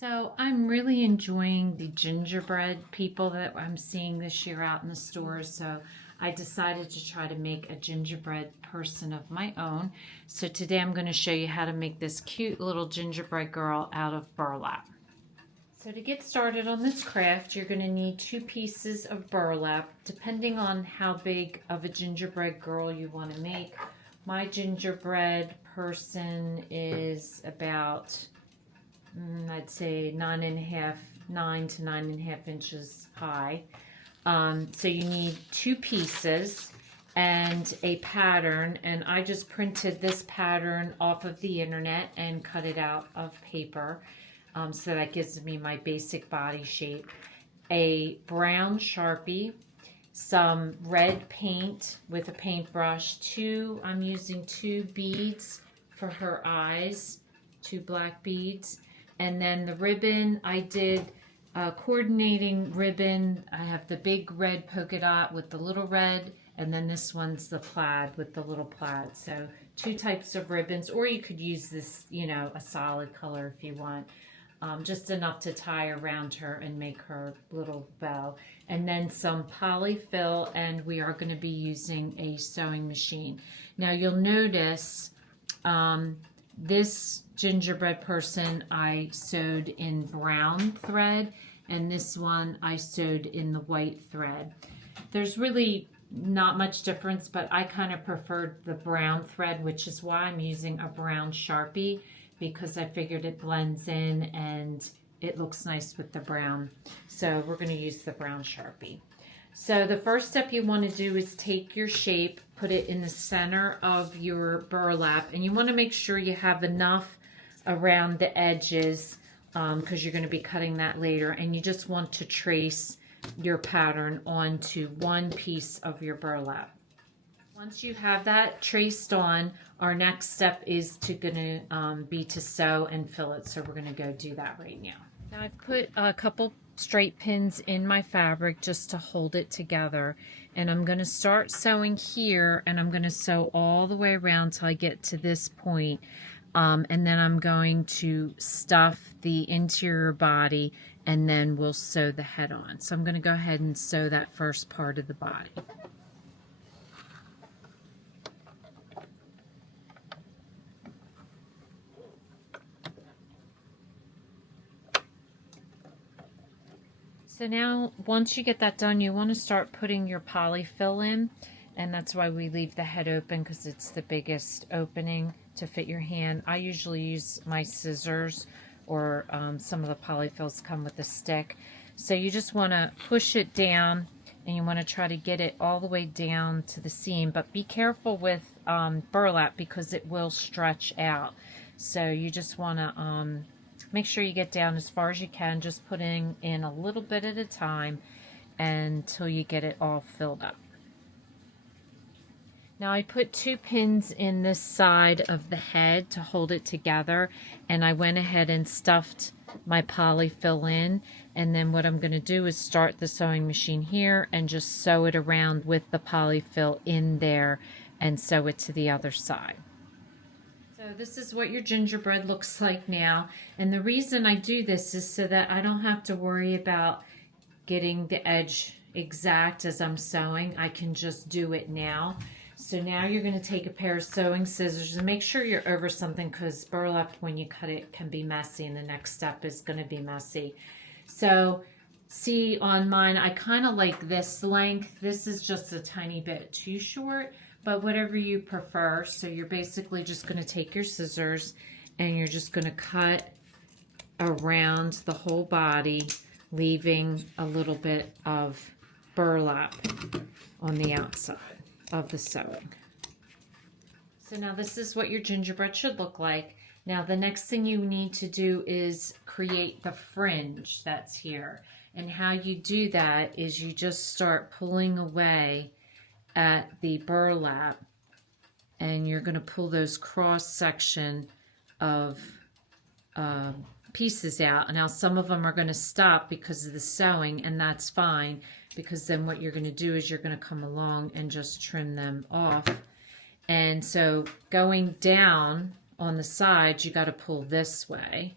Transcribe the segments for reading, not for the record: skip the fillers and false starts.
So I'm really enjoying the gingerbread people that I'm seeing this year out in the stores. So I decided to try to make a gingerbread person of my own. So today I'm going to show you how to make this cute little gingerbread girl out of burlap. So to get started on this craft, you're going to need 2 pieces of burlap, depending on how big of a gingerbread girl you want to make. My gingerbread person is about I'd say 9 to 9.5 inches high. So you need 2 pieces and a pattern, and I just printed this pattern off of the internet and cut it out of paper. So that gives me my basic body shape. A brown Sharpie, some red paint with a paintbrush, I'm using 2 beads for her eyes, 2 black beads. And then the ribbon, I did coordinating ribbon. I have the big red polka dot with the little red, and then this one's the plaid with the little plaid. So 2 types of ribbons, or you could use this, a solid color if you want. Just enough to tie around her and make her little bow. And then some polyfill, and we are going to be using a sewing machine. Now you'll notice this gingerbread person I sewed in brown thread, and this one I sewed in the white thread. There's really not much difference, but I kind of preferred the brown thread, which is why I'm using a brown Sharpie, because I figured it blends in and it looks nice with the brown. So we're going to use the brown Sharpie. So the first step you want to do is take your shape, put it in the center of your burlap, and you want to make sure you have enough around the edges because you're going to be cutting that later, and you just want to trace your pattern onto one piece of your burlap. Once you have that traced on, our next step is to sew and fill it. So we're going to go do that right now. Now I've put a couple straight pins in my fabric just to hold it together, and I'm going to start sewing here, and I'm going to sew all the way around till I get to this point, and then I'm going to stuff the interior body, and then we'll sew the head on. So I'm going to go ahead and sew that first part of the body. So now, once you get that done, you want to start putting your polyfill in, and that's why we leave the head open, because it's the biggest opening to fit your hand. I usually use my scissors, or some of the polyfills come with a stick. So you just want to push it down, and you want to try to get it all the way down to the seam, but be careful with burlap because it will stretch out. So you just want to make sure you get down as far as you can, just putting in a little bit at a time until you get it all filled up. Now I put 2 pins in this side of the head to hold it together, and I went ahead and stuffed my polyfill in, and then what I'm going to do is start the sewing machine here and just sew it around with the polyfill in there and sew it to the other side. So this is what your gingerbread looks like now, and the reason I do this is so that I don't have to worry about getting the edge exact as I'm sewing. I can just do it now. So now you're going to take a pair of sewing scissors, and make sure you're over something, because burlap, when you cut it, can be messy, and the next step is going to be messy. So see, on mine, I kind of like this length. This is just a tiny bit too short, but whatever you prefer. So you're basically just going to take your scissors and you're just going to cut around the whole body, leaving a little bit of burlap on the outside of the sewing. So now this is what your gingerbread should look like. Now the next thing you need to do is create the fringe that's here. And how you do that is you just start pulling away at the burlap, and you're going to pull those cross section of pieces out. Now some of them are going to stop because of the sewing, and that's fine, because then what you're going to do is you're going to come along and just trim them off. And so going down on the sides, you got to pull this way,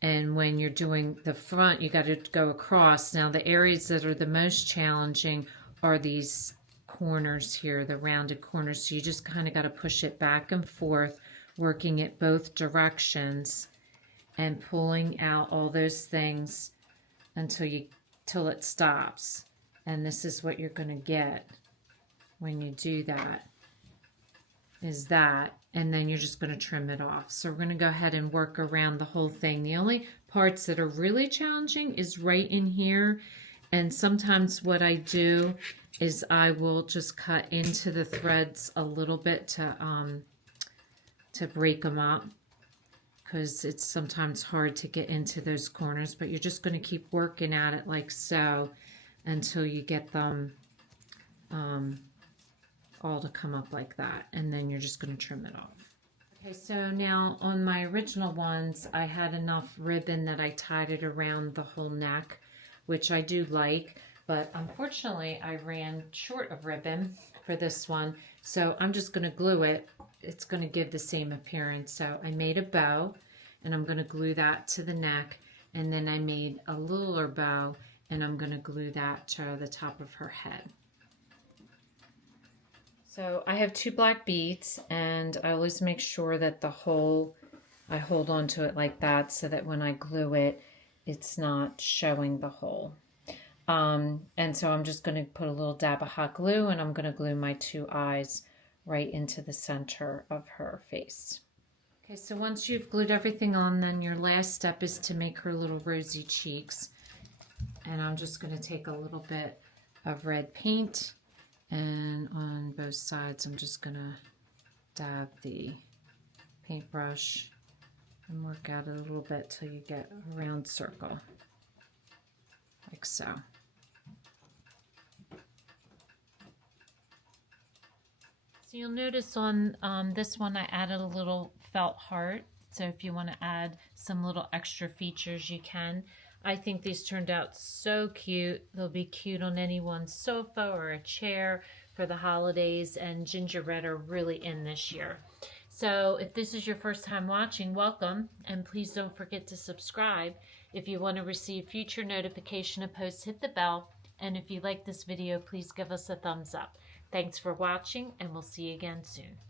And when you're doing the front, you got to go across. Now the areas that are the most challenging are these corners here, the rounded corners. So you just kind of got to push it back and forth, working it both directions and pulling out all those things till it stops. And this is what you're going to get when you do that, is that, and then you're just going to trim it off. So we're going to go ahead and work around the whole thing. The only parts that are really challenging is right in here. And sometimes what I do is I will just cut into the threads a little bit to break them up, because it's sometimes hard to get into those corners. But you're just going to keep working at it like so until you get them all to come up like that, and then you're just going to trim it off. Okay, so now on my original ones, I had enough ribbon that I tied it around the whole neck, which I do like, but unfortunately I ran short of ribbon for this one, so I'm just going to glue it. It's going to give the same appearance. So I made a bow, and I'm going to glue that to the neck, and then I made a littler bow, and I'm going to glue that to the top of her head. So I have 2 black beads, and I always make sure that I hold on to it like that, so that when I glue it, it's not showing the hole. And so I'm just going to put a little dab of hot glue, and I'm going to glue my 2 eyes right into the center of her face. Okay, so once you've glued everything on, then your last step is to make her little rosy cheeks. And I'm just going to take a little bit of red paint, and on both sides I'm just going to dab the paintbrush and work out it a little bit till you get a round circle, like so. So you'll notice on this one I added a little felt heart. So if you want to add some little extra features, you can. I think these turned out so cute. They'll be cute on anyone's sofa or a chair for the holidays, and gingerbread are really in this year. So if this is your first time watching, welcome, and please don't forget to subscribe. If you want to receive future notification of posts, hit the bell, and if you like this video, please give us a thumbs up. Thanks for watching, and we'll see you again soon.